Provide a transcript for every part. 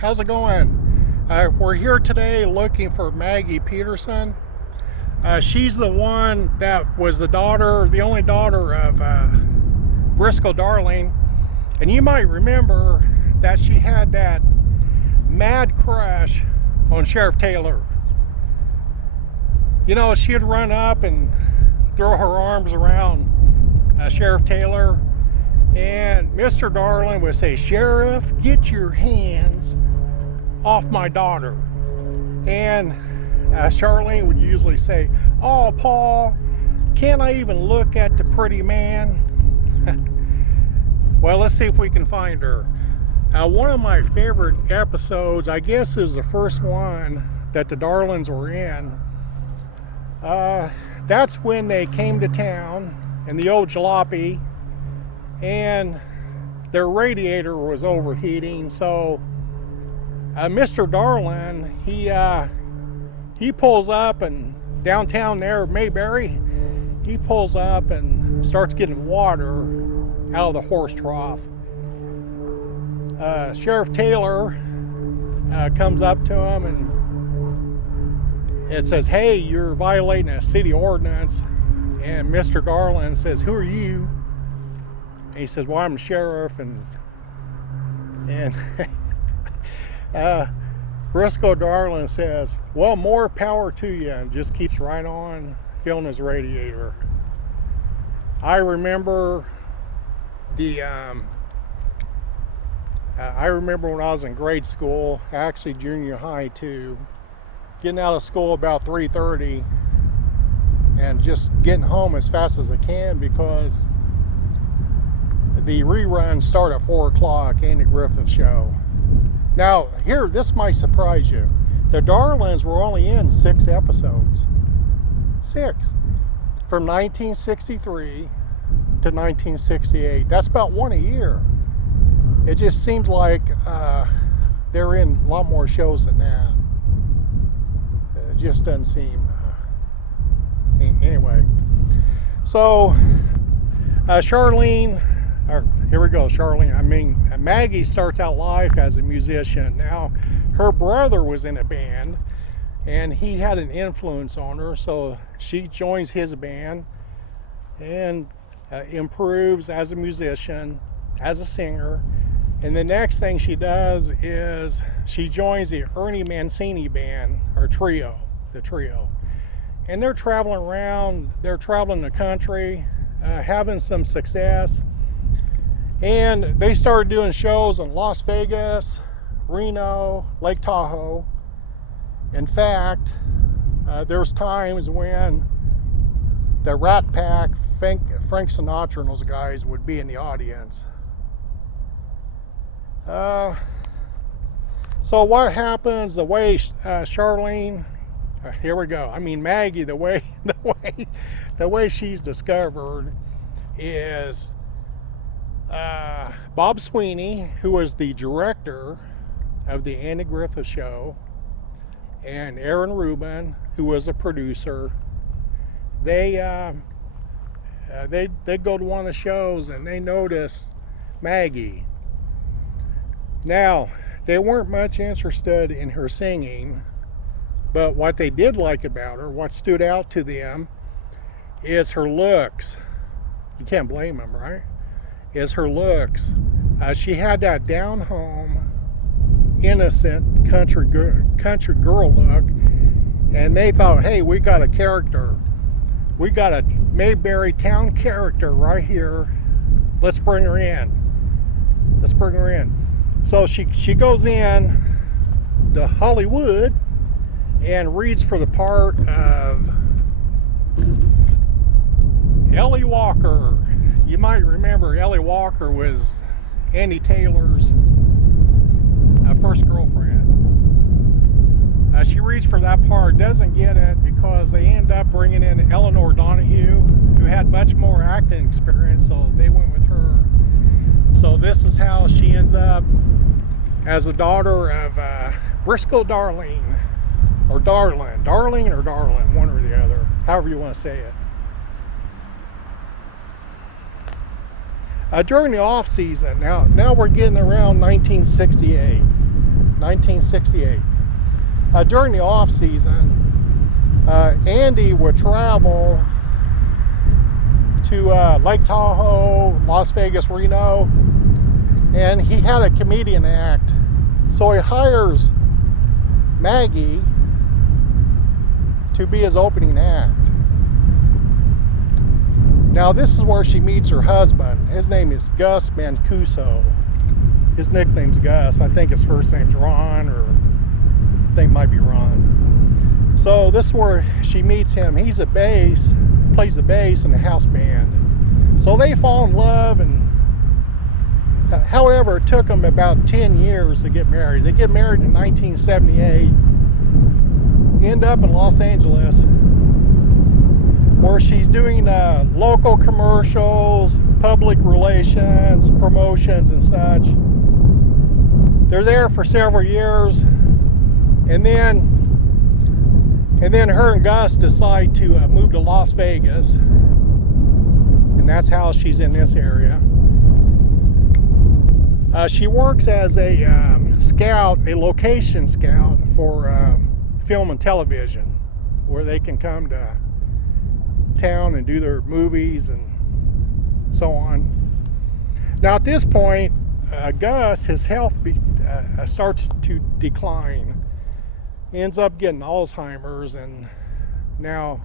how's it going? We're here today looking for Maggie Peterson. She's the one that was the only daughter of Briscoe Darling. And you might remember that she had that mad crush on Sheriff Taylor. You know, she'd run up and throw her arms around Sheriff Taylor, and Mr. Darling would say, "Sheriff, get your hands off my daughter." And Charlene would usually say, "Oh, Paul, can't I even look at the pretty man?" Well, let's see if we can find her. One of my favorite episodes, I guess, is the first one that the Darlings were in. That's when they came to town in the old jalopy, and their radiator was overheating. So Mr. Darling, he pulls up, and downtown there, Mayberry, he pulls up and starts getting water out of the horse trough. Sheriff Taylor comes up to him and it says, "Hey, you're violating a city ordinance." And Mr. Darling says, "Who are you?" And he says, "Well, I'm the sheriff." And Briscoe Darling says, "Well, more power to you," and just keeps right on filling his radiator. I remember when I was in grade school, actually junior high too, getting out of school about 3:30 and just getting home as fast as I can because the reruns start at 4 o'clock, Andy Griffith Show. Now, here, this might surprise you. The Darlings were only in 6 episodes. 6. From 1963 to 1968. That's about one a year. It just seems like they're in a lot more shows than that. It just doesn't seem... Anyway. So, Charlene... Here we go, Charlene. Maggie starts out life as a musician. Now, her brother was in a band, and he had an influence on her, so she joins his band and improves as a musician, as a singer. And the next thing she does is she joins the Ernie Mancini band, or trio, the trio. And they're traveling around, they're traveling the country, having some success. And they started doing shows in Las Vegas, Reno, Lake Tahoe. In fact, there's times when the Rat Pack, Frank Sinatra and those guys would be in the audience. So what happens, the way Charlene, here we go. Maggie, the way she's discovered is Bob Sweeney, who was the director of the Andy Griffith Show, and Aaron Rubin, who was a producer. They go to one of the shows and they notice Maggie. Now, they weren't much interested in her singing, but what they did like about her, what stood out to them, is her looks. You can't blame them, right? Is her looks. She had that down-home, innocent country girl look, and they thought, hey, we got a character. We got a Mayberry town character right here. Let's bring her in. Let's bring her in. So she goes in to Hollywood and reads for the part of Ellie Walker. You might remember Ellie Walker was Andy Taylor's first girlfriend. She reads for that part, doesn't get it because they end up bringing in Eleanor Donahue, who had much more acting experience, so they went with her. So this is how she ends up as the daughter of Briscoe Darling, or Darling, one or the other, however you want to say it. During the off season, now we're getting around 1968. 1968. During the off season, Andy would travel to Lake Tahoe, Las Vegas, Reno, and he had a comedian act. So he hires Maggie to be his opening act. Now this is where she meets her husband. His name is Gus Mancuso. His nickname's Gus. I think his first name's Ron, or I think it might be Ron. So this is where she meets him. He's a bass, plays the bass in a house band. So they fall in love, and however, it took them about 10 years to get married. They get married in 1978, end up in Los Angeles, where she's doing local commercials, public relations, promotions, and such. They're there for several years, and then her and Gus decide to move to Las Vegas, and that's how she's in this area. She works as a scout, a location scout for film and television, where they can come to town and do their movies and so on. Now at this point, Gus, his health starts to decline. He ends up getting Alzheimer's, and now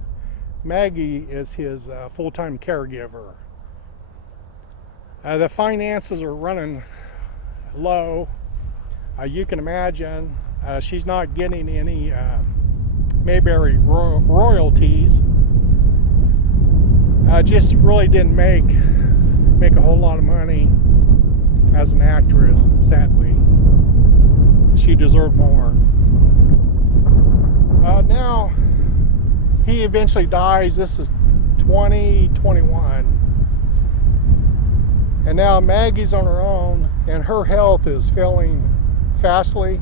Maggie is his full-time caregiver. The finances are running low. You can imagine she's not getting any Mayberry royalties. Just really didn't make a whole lot of money as an actress, sadly. She deserved more. Now he eventually dies. This is 2021. And now Maggie's on her own, and her health is failing fastly.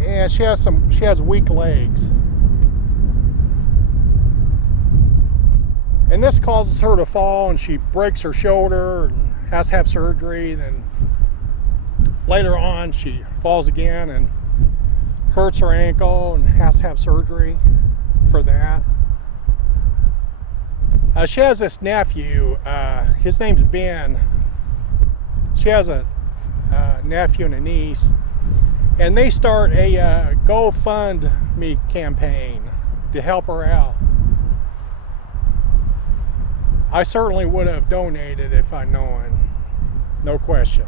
And she has weak legs. And this causes her to fall, and she breaks her shoulder and has to have surgery. Then later on, she falls again and hurts her ankle and has to have surgery for that. She has this nephew. His name's Ben. She has a nephew and a niece, and they start a GoFundMe campaign to help her out. I certainly would have donated if I'd known, no question.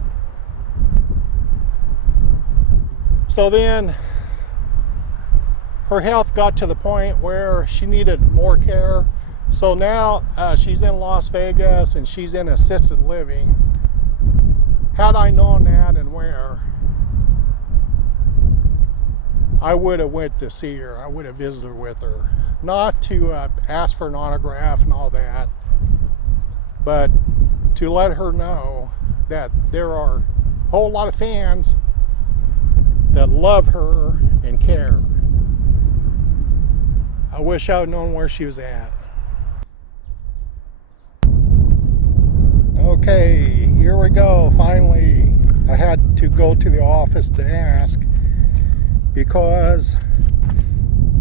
So then her health got to the point where she needed more care. So now she's in Las Vegas, and she's in assisted living. Had I known that and where, I would have went to see her. I would have visited with her. Not to ask for an autograph and all that, but to let her know that there are a whole lot of fans that love her and care. I wish I had known where she was at. Okay, here we go. Finally, I had to go to the office to ask, because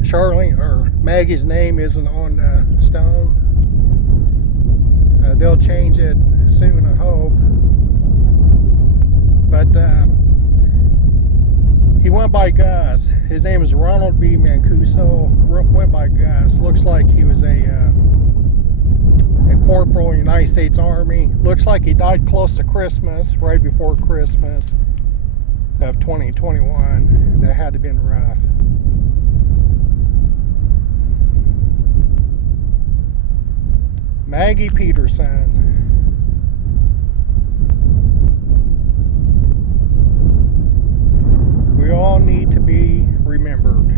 Charlene, or Maggie's name, isn't on the stone. They'll change it soon, I hope. But he went by Gus. His name is Ronald B. Mancuso. Went by Gus. Looks like he was a corporal in the United States Army. Looks like he died close to Christmas, right before Christmas of 2021. That had to have been rough. Maggie Peterson. We all need to be remembered.